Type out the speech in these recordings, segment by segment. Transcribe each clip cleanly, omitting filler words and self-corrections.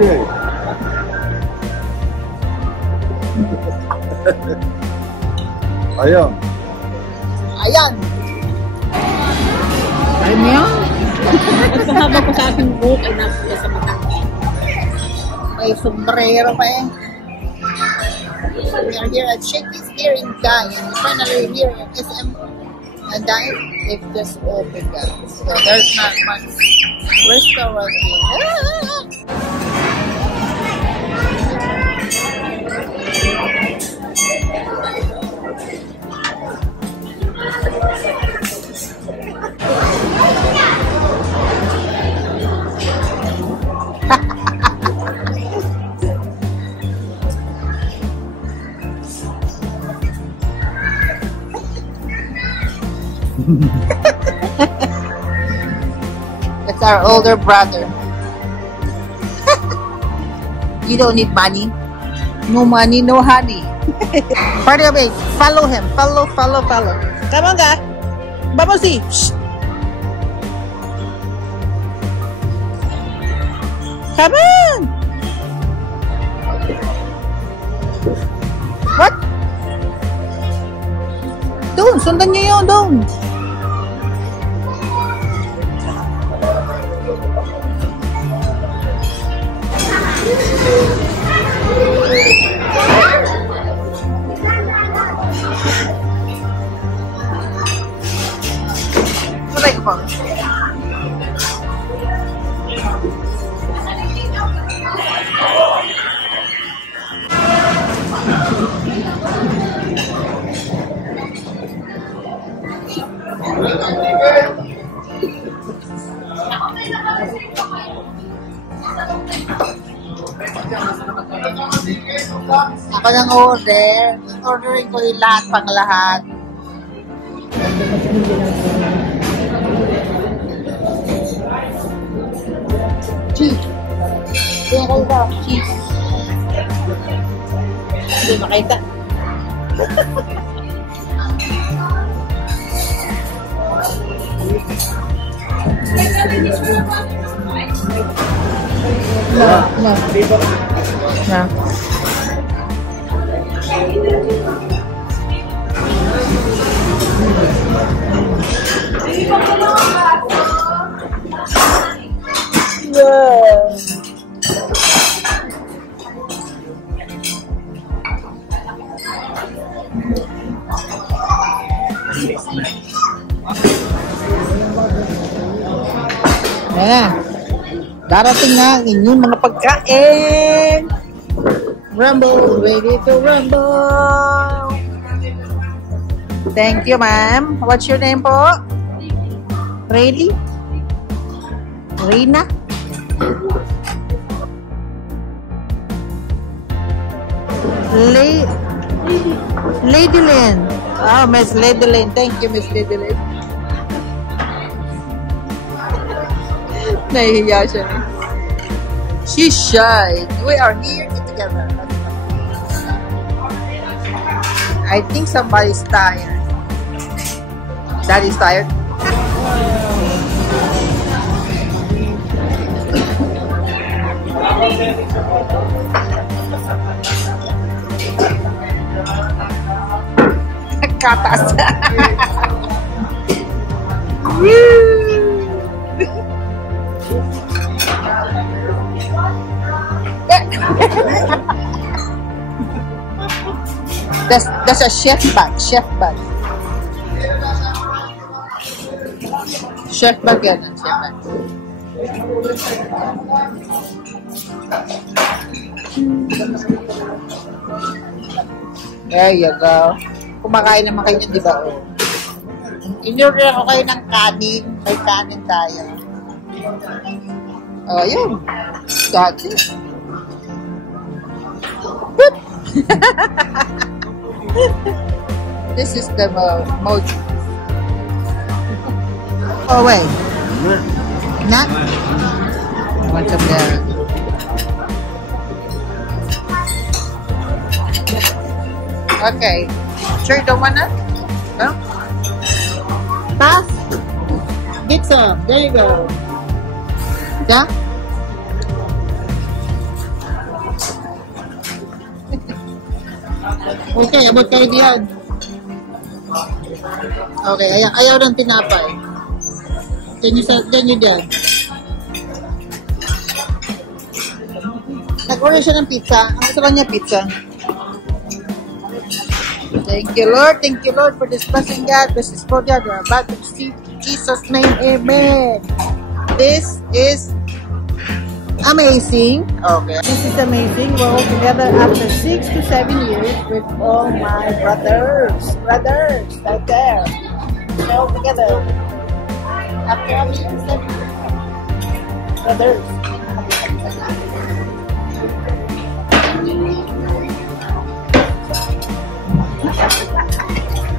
Okay. Ayan. Ayan. Ayan niya. Nagsahaba ko sa aking buhok ay nasa sa mata. May sombrero pa eh. We are here at Shakespeare in Dai, and finally here at SM and Dai. They've just opened that. So there's not much restaurant here. That's our older brother. You don't need money. No money, no honey. Party away. Follow him. Follow. Come on, guy. Vamos see. Come on. What? Doon, sundan niyo yun, doon. Sabay ko po. Ako nang order. Ordering ko yung lahat pang lahat. Cheese. Kaya kayo daw. Cheese. Hindi makita. No. Ayan. Darating na inyong mga pagkain. Rumble, ready to rumble. Thank you, ma'am. What's your name po? Ready? Rina? Lady Lynn. Oh, Miss Lady Lynn. Thank you, Miss Lady Lynn. Nahihiya siya. She's shy. We are here together. I think somebody's tired. Daddy's tired. Katas. That's a chef bag. Chef bag yan. Chef bag. There you go. Kumakain naman kayo niyan, di ba? Oh. In-order ako kayo ng kanin. May kanin tayo. Oh, yun. That's it. This is the mochi. Oh, wait. Not? Want some there. Okay. Sure you don't want that? No? Pass? Get some. There you go. Yeah? Okay, abot kayo diyan. Okay, ayaw ng tinapay. Diyan nyo dyan. Nag-order siya ng pizza. Ang gusto lang niya pizza. Thank you, Lord. Thank you, Lord, for this blessing, God. This is for God. We're about to receive in Jesus' name. Amen. This is amazing. Okay. This is amazing. We're all together after 6 to 7 years with all my brothers. Brothers, right there. We're all together. After a year, 7 years. Brothers.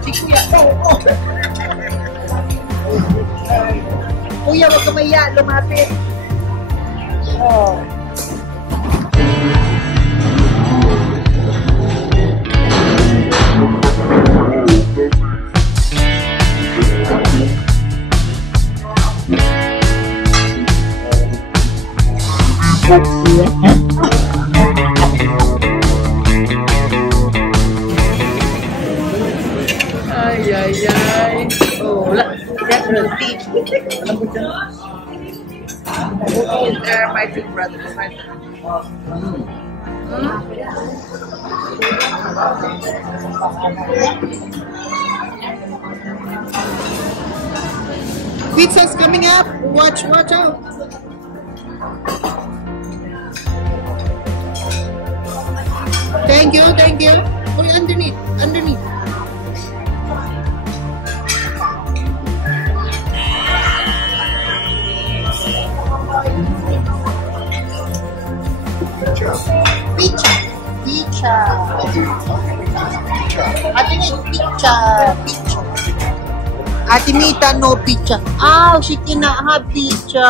Si Kuya. Kuya, huwag ka maya. Lumapit. Oh. Ay. Oh, wala. Definitely. Alam mo dyan? They're my two brothers. Pizza's coming up. Watch out. Thank you. Oh, underneath. Pizza. Ate Mita, no pizza. Oh, she cannot have pizza.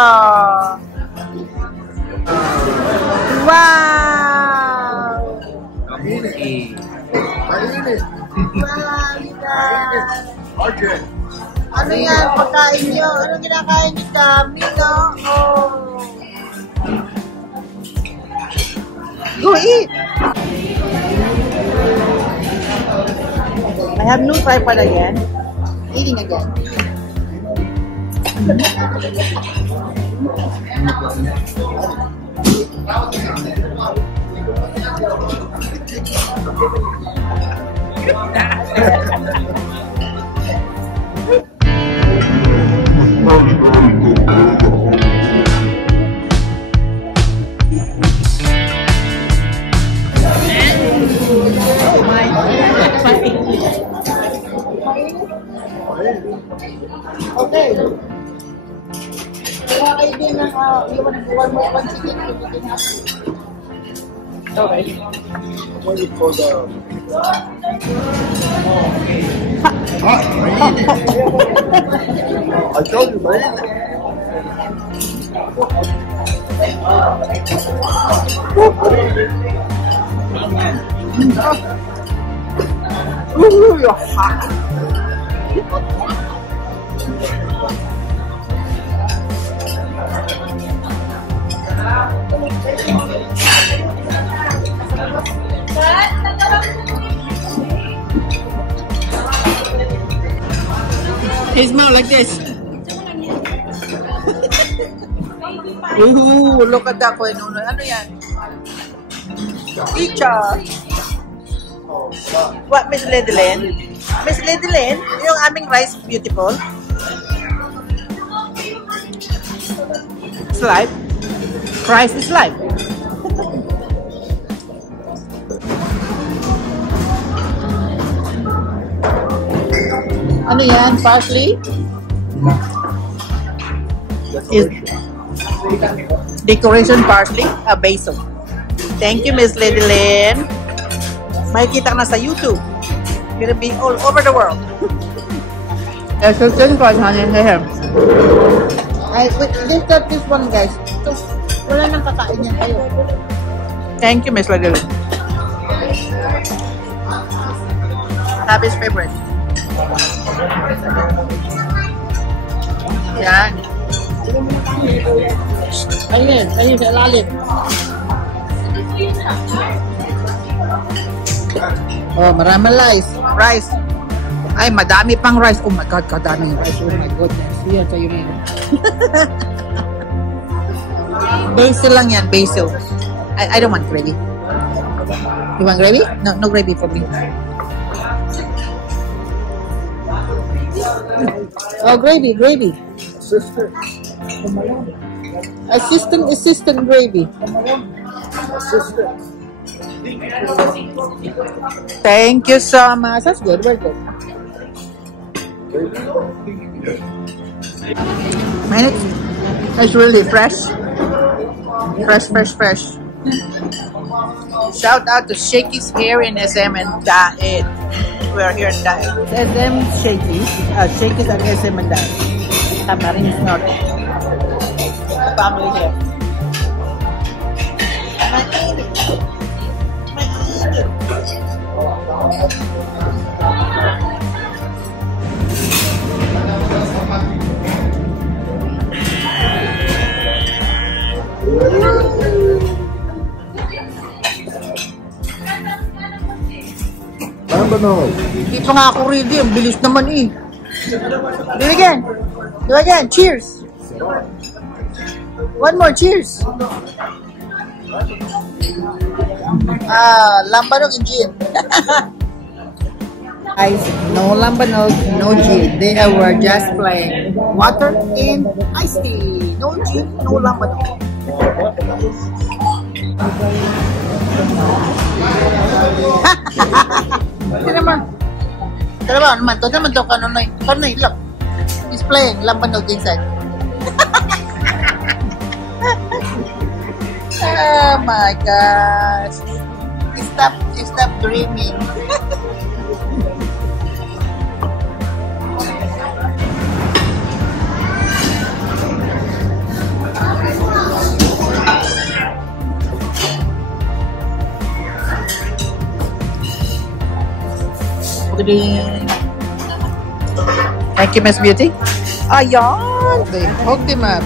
Wow. Kamuti. Wow, you guys. Ano yan? Pagkain nyo? Ano kinakain nyo? Dami, no? Oh. Go eat! I have no tripod again. Eating again. Okay. Kaya kayo din ng one chicken to be happy. Okay. Wait for the... I told you, man. Ooh, you're hot. It smells like this. Ooh, look at that. Ano yan? Pizza. What, Miss Ledelen? Miss Ledelen, yung aming rice beautiful. It's life. Rice is life. Ano yan? Parsley? Is decoration parsley? Basil. Thank you, Miss Lady Lynn. Makikita ka na sa YouTube. Gonna be all over the world. Yes, so this one, honey. Here. Wait, let's got this one, guys. So, wala nang kakain yan kayo. Thank you, Miss Lady Lynn. Tabi's favorite. Yan. Ayun sa ilalim. Oh, maraming rice. Ay, madami pang rice. Oh my God, kadaming rice. Oh my goodness. Yan sa'yo na yun. Basil lang yan, basil. I don't want gravy. You want gravy? No gravy for me. Oh, gravy. Assistant gravy. Thank you so much. That's good. Very good. Man, it's really fresh. Fresh. Shout out to Shakey's here in SM and Daet. We're here in Daet. SM Shakey's. Shakey's and SM and Daet. Camarines Norte. Family here. Dito nga ako ready. Ang bilis naman eh. Do it again. Cheers. One more. Cheers. Lambanog and gin. Guys, no lambanog, no gin. They were just plain water and iced tea. No gin, no lambanog. Hindi naman. Ito naman to kanunay lang. It's plain lambanog inside. Oh my gosh. Stop dreaming. Thank you, Miss Beauty. Ayan. They hooked him up.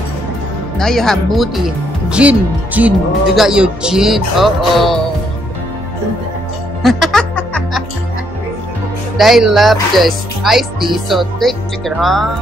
Now you have booty. Gin. You got your gin. They love this iced tea, so they check it out.